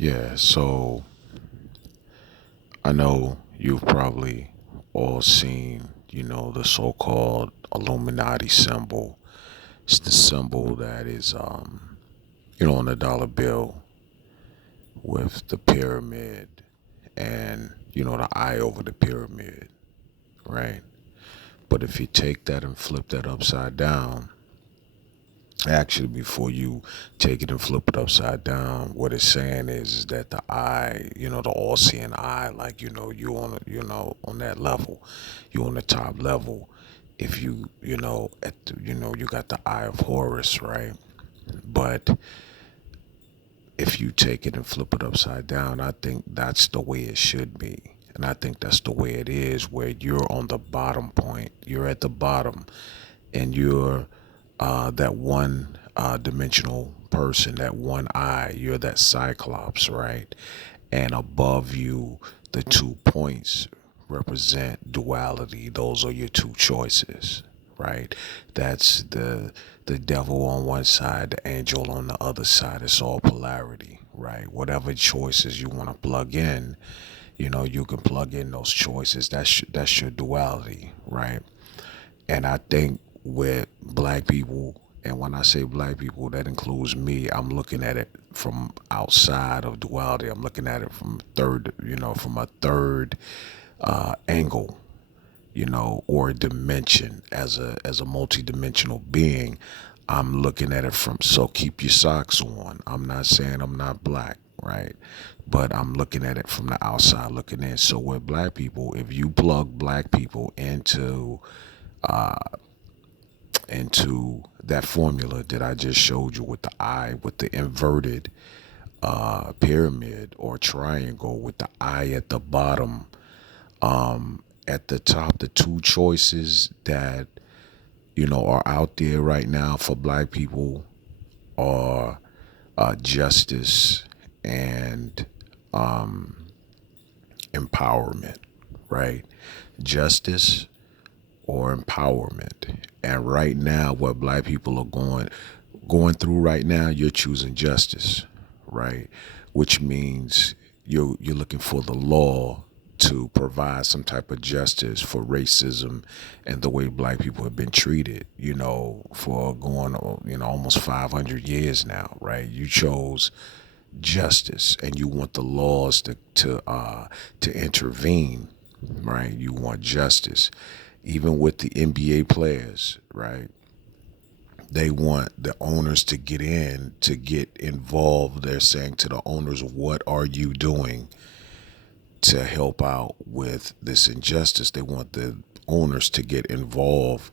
Yeah, so I know you've probably all seen, the so-called Illuminati symbol. It's the symbol that is, on the dollar bill with the pyramid and, the eye over the pyramid, right? But if you take that and flip that upside down, actually, before you take it and flip it upside down, what it's saying is that the eye, the all-seeing eye, like you on, on that level, you on the top level. If you got the eye of Horus, right? But if you take it and flip it upside down, I think that's the way it should be. And I think that's the way it is, where you're on the bottom point. You're at the bottom, and you're that one dimensional person, that one eye. You're that Cyclops, right? And above you, the 2 points represent duality. Those are your two choices, right? That's the devil on one side, the angel on the other side. It's all polarity, right? Whatever choices you want to plug in, you can plug in those choices. That's your duality, right? And I think with black people, and when I say black people, that includes me, I'm looking at it from outside of duality. I'm looking at it from a third angle, or dimension. As a multi-dimensional being, I'm looking at it from, so keep your socks on. I'm not saying I'm not black, right? But I'm looking at it from the outside looking in. So with black people, if you plug black people into that formula that I just showed you, with the eye, with the inverted pyramid or triangle, with the eye at the bottom, at the top, the two choices that are out there right now for black people are justice and empowerment, right? Justice or empowerment. And right now, what black people are going through right now, you're choosing justice, right? Which means you're looking for the law to provide some type of justice for racism and the way black people have been treated, for going on, almost 500 years now, right? You chose justice, and you want the laws to intervene, right? You want justice. Even with the NBA players, right? They want the owners to get in, to get involved. They're saying to the owners, what are you doing to help out with this injustice? They want the owners to get involved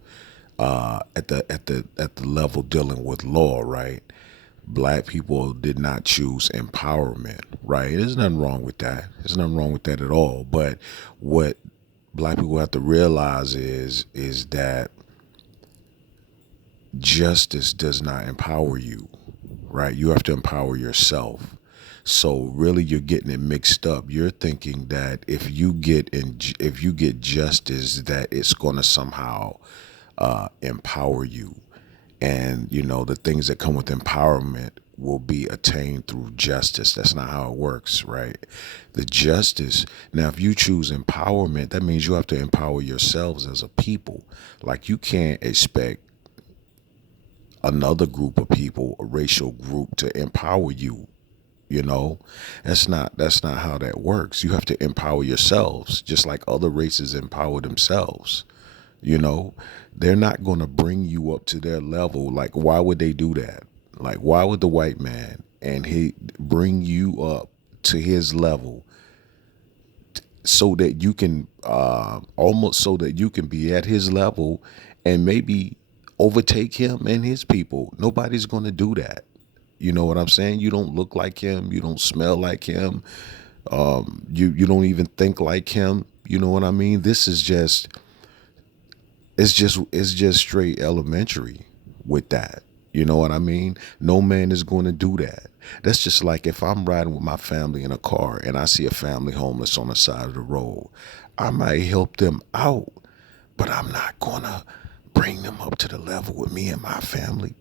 at the level dealing with law, right? Black people did not choose empowerment, right? There's nothing wrong with that. There's nothing wrong with that at all. But what black people have to realize is that justice does not empower you, right? You have to empower yourself. So really, you're getting it mixed up. You're thinking that if you get justice, that it's going to somehow empower you, and the things that come with empowerment will be attained through justice. That's not how it works, right? The justice, now if you choose empowerment, that means you have to empower yourselves as a people. Like, you can't expect another group of people, a racial group, to empower you. That's not how that works. You have to empower yourselves, just like other races empower themselves. you know they're not going to bring you up to their level. Like, why would they do that? Like, why would the white man and he bring you up to his level, so that you can almost so that you can be at his level and maybe overtake him and his people? Nobody's going to do that. You know what I'm saying? You don't look like him, you don't smell like him, you don't even think like him. You know what I mean? This is just it's just straight elementary with that. You know what I mean? No man is going to do that. That's just like if I'm riding with my family in a car and I see a family homeless on the side of the road. I might help them out, but I'm not going to bring them up to the level with me and my family.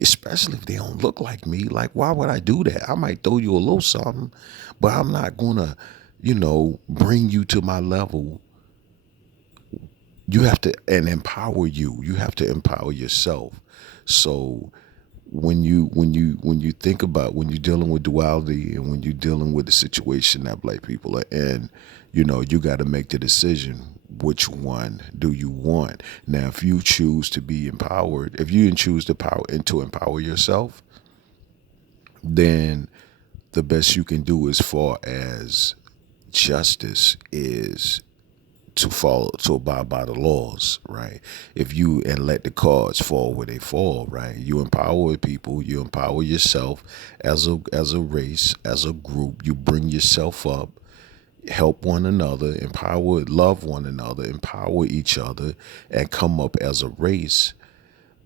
especially if they don't look like me. Like, why would I do that? I might throw you a little something, but I'm not gonna, bring you to my level. You have to and empower you. You have to empower yourself. So when you think about when you're dealing with duality and when you're dealing with the situation that black people are in, you got to make the decision. Which one do you want? Now, if you choose to be empowered, if you choose to power and to empower yourself, then the best you can do as far as justice is to abide by the laws, right? If you and let the cards fall where they fall, right? You empower people, you empower yourself as a race, as a group. You bring yourself up, help one another, empower, love one another, empower each other, and come up as a race,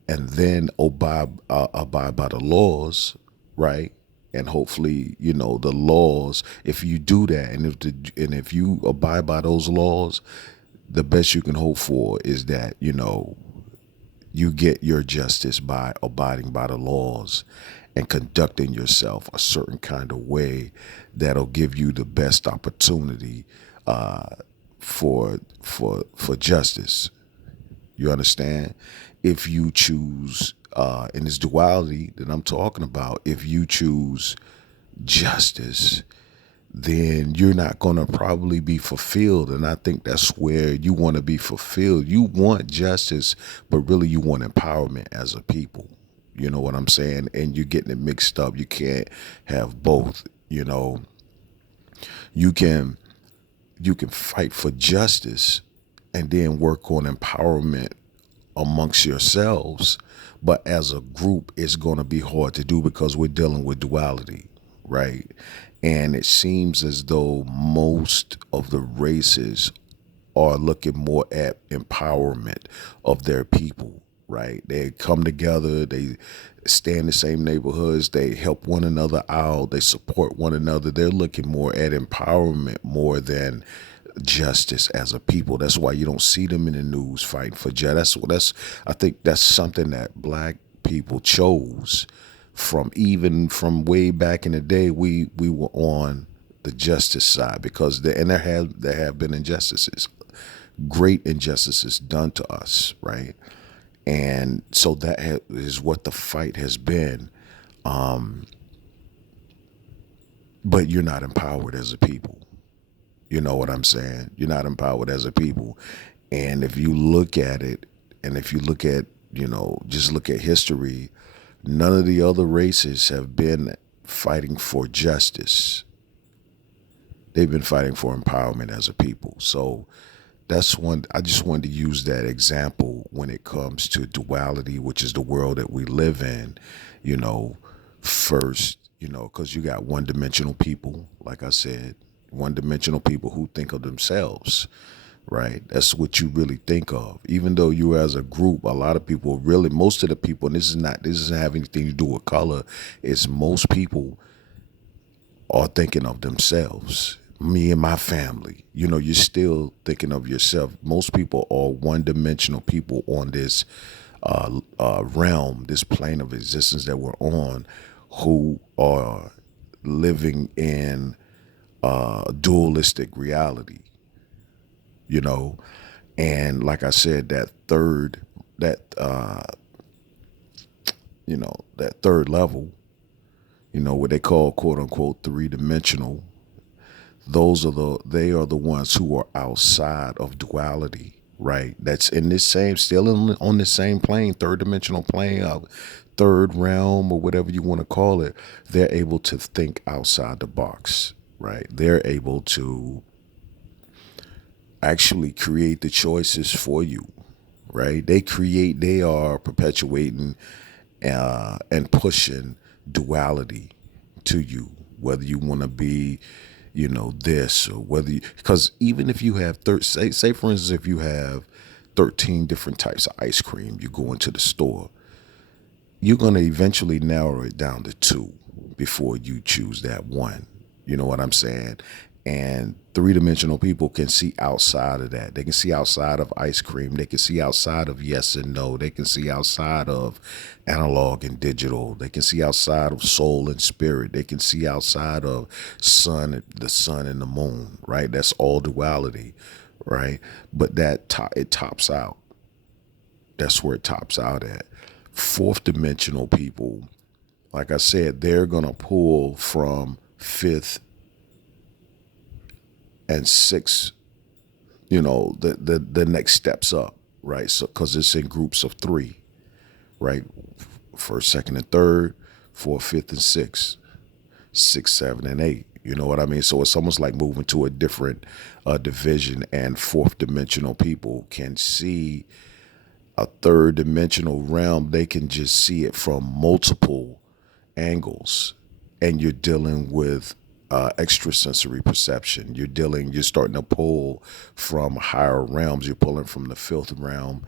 and then abide by the laws, right? And hopefully, the laws. If you do that, and if you abide by those laws, the best you can hope for is that you get your justice by abiding by the laws and conducting yourself a certain kind of way that'll give you the best opportunity for justice. You understand? If you choose in this duality that I'm talking about, if you choose justice, then you're not going to probably be fulfilled. And I think that's where you want to be fulfilled. You want justice, but really you want empowerment as a people. You know what I'm saying? And you're getting it mixed up. You can't have both. You can you can fight for justice and then work on empowerment amongst yourselves. But as a group, it's going to be hard to do because we're dealing with duality, right? And it seems as though most of the races are looking more at empowerment of their people, right? They come together, they stay in the same neighborhoods, they help one another out, they support one another. They're looking more at empowerment more than justice as a people. That's why you don't see them in the news fighting for justice. That's I think that's something that black people chose from way back in the day. We were on the justice side because there have been injustices, great injustices done to us, right? And so is what the fight has been. But you're not empowered as a people. You know what I'm saying? You're not empowered as a people. And if you look at it, and if you look at, just look at history, none of the other races have been fighting for justice. They've been fighting for empowerment as a people. So that's one. I just wanted to use that example when it comes to duality, which is the world that we live in. You know, first, because you got one-dimensional people, like I said, one-dimensional people who think of themselves, right? That's what you really think of. Even though you as a group, a lot of people really, most of the people, and this doesn't have anything to do with color, it's most people are thinking of themselves. Me and my family. You're still thinking of yourself. Most people are one-dimensional people on this realm, this plane of existence that we're on, who are living in dualistic reality. You know, and like I said, that third level, what they call quote unquote three-dimensional, they are the ones who are outside of duality, right? That's in this same, still on the same plane, third dimensional plane, third realm, or whatever you want to call it. They're able to think outside the box, right? They're able to actually create the choices for you, right? They are perpetuating and pushing duality to you, whether you want to be, this, or because even if you have, say for instance, if you have 13 different types of ice cream, you go into the store, you're going to eventually narrow it down to two before you choose that one. You know what I'm saying? And three-dimensional people can see outside of that. They can see outside of ice cream. They can see outside of yes and no. They can see outside of analog and digital. They can see outside of soul and spirit. They can see outside of the sun and the moon, right? That's all duality, right? But it tops out. That's where it tops out at. Fourth dimensional people, like I said, they're going to pull from fifth and sixth, the next steps up, right? So, because it's in groups of three, right? First, second, and third, fourth, fifth, and sixth, six, seven, and eight. You know what I mean? So it's almost like moving to a different division, and fourth dimensional people can see a third dimensional realm. They can just see it from multiple angles, and you're dealing with extrasensory perception. You're starting to pull from higher realms. You're pulling from the fifth realm,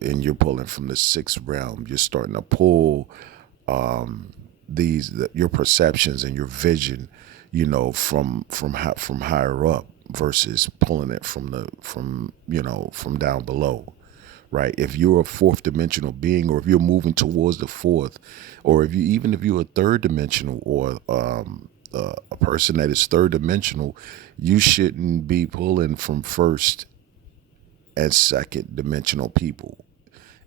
and you're pulling from the sixth realm. You're starting to pull your perceptions and your vision, from higher up versus pulling it from down below. Right? If you're a fourth dimensional being, or if you're moving towards the fourth, or if you're a third dimensional, or a person that is third dimensional, you shouldn't be pulling from first and second dimensional people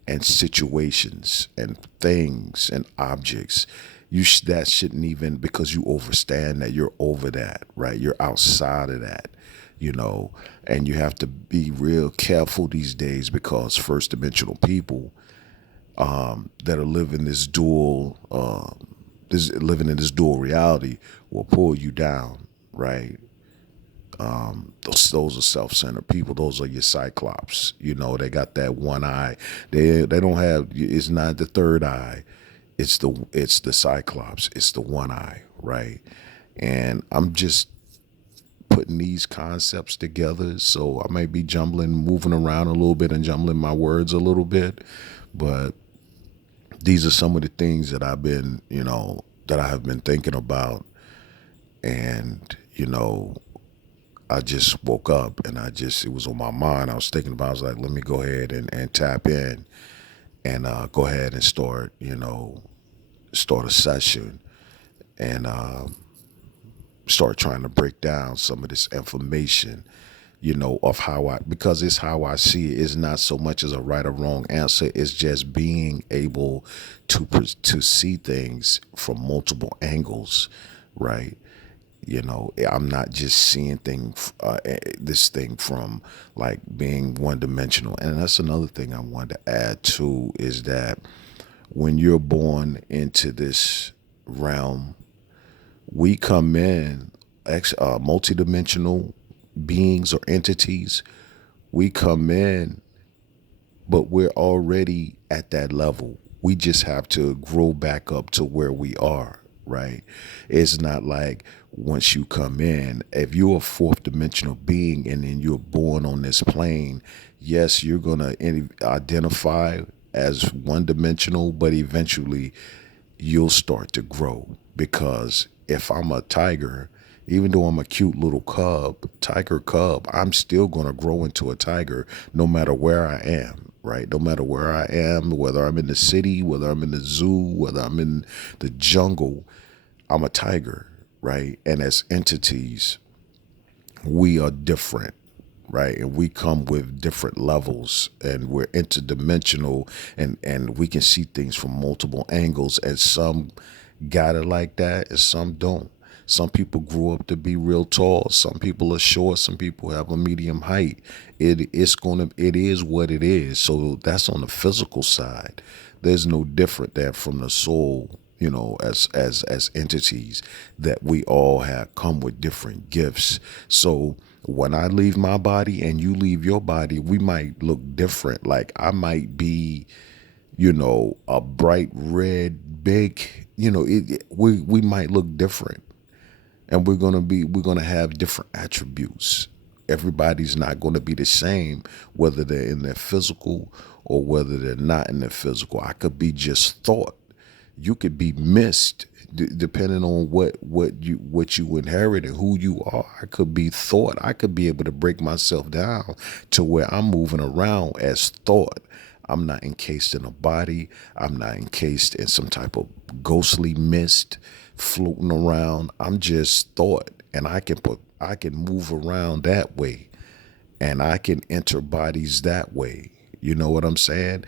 and situations and things and objects. That shouldn't even, because you overstand that, you're over that, right? You're outside of that, and you have to be real careful these days, because first dimensional people that are living living in this dual reality will pull you down, right? Those are self-centered people. Those are your Cyclops. They got that one eye. They don't have. It's not the third eye. It's the Cyclops. It's the one eye, right? And I'm just putting these concepts together, so I might be moving around a little bit and jumbling my words a little bit, but these are some of the things that that I have been thinking about. And I just woke up and it was on my mind. I was thinking about, I was like, let me go ahead and tap in and go ahead and start a session, and start trying to break down some of this information, of because it's how I see it. It's not so much as a right or wrong answer. It's just being able to see things from multiple angles, right? I'm not just seeing this thing from like being one dimensional. And that's another thing I wanted to add too, is that when you're born into this realm, we come in multidimensional beings or entities. We come in, but we're already at that level. We just have to grow back up to where we are, right? It's not like once you come in, if you're a fourth dimensional being and then you're born on this plane, yes, you're going to identify as one dimensional, but eventually you'll start to grow. Because if I'm a tiger, even though I'm a cute little tiger cub, I'm still going to grow into a tiger no matter where I am, right? No matter where I am, whether I'm in the city, whether I'm in the zoo, whether I'm in the jungle, I'm a tiger, right? And as entities, we are different, right? And we come with different levels, and we're interdimensional, and we can see things from multiple angles, and some got it like that and some don't. Some people grew up to be real tall. Some people are short. Some people have a medium height. It is what it is. So that's on the physical side. There's no different than from the soul, as entities, that we all have come with different gifts. So when I leave my body and you leave your body, we might look different. Like I might be, a bright red, big, we might look different. And we're gonna have different attributes. Everybody's not gonna be the same, whether they're in their physical or whether they're not in their physical. I could be just thought, You could be missed depending on what you inherit and who you are. I could be thought. I could be able to break myself down to where I'm moving around as thought. I'm not encased in a body. I'm not encased in some type of ghostly mist floating around. I'm just thought, and I can move around that way, and I can enter bodies that way. You know what I'm saying?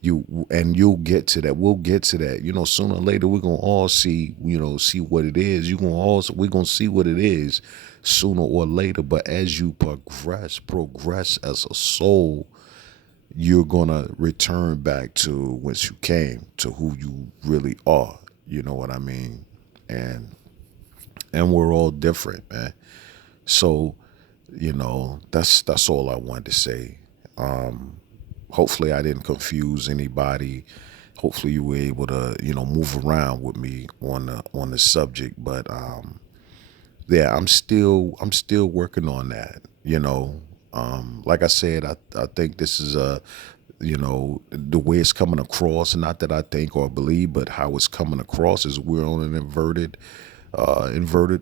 You'll get to that. We'll get to that. Sooner or later we're gonna all see. See what it is. We're gonna see what it is sooner or later. But as you progress as a soul, you're gonna return back to whence you came, to who you really are. You know what I mean? And we're all different, man. So, that's all I wanted to say. Hopefully I didn't confuse anybody. Hopefully you were able to, move around with me on the subject. But yeah, I'm still working on that. Like I said, I think this is the way it's coming across. Not that I think or believe, but how it's coming across is we're on an inverted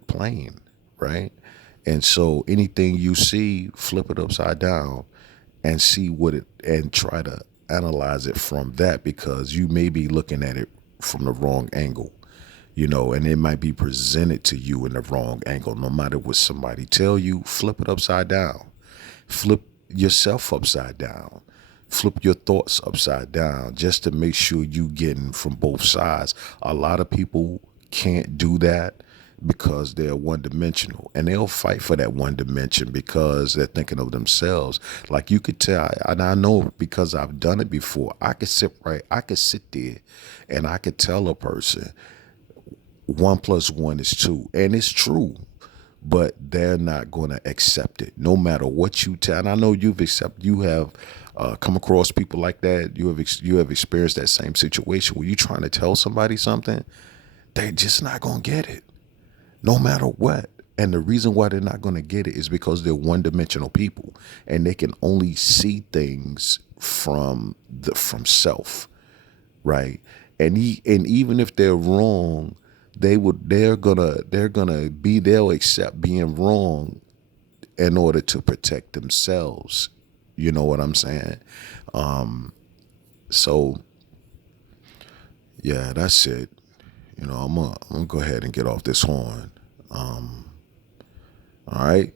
plane, right? And so anything you see, flip it upside down and see and try to analyze it from that, because you may be looking at it from the wrong angle, and it might be presented to you in the wrong angle. No matter what somebody tell you, flip it upside down. Flip yourself upside down. Flip your thoughts upside down just to make sure you getting from both sides. A lot of people can't do that because they're one dimensional, and they'll fight for that one dimension because they're thinking of themselves. Like you could tell, and I know because I've done it before, I could sit there and I could tell a person 1 + 1 is 2. And it's true, but they're not going to accept it no matter what you tell. And I know you have come across people like that. You have experienced that same situation where you're trying to tell somebody something, they're just not going to get it no matter what. And the reason why they're not going to get it is because they're one-dimensional people, and they can only see things from self, right? And even if they're wrong, they'll accept being wrong in order to protect themselves. You know what I'm saying? So yeah, that's it. I'm gonna go ahead and get off this horn. All right.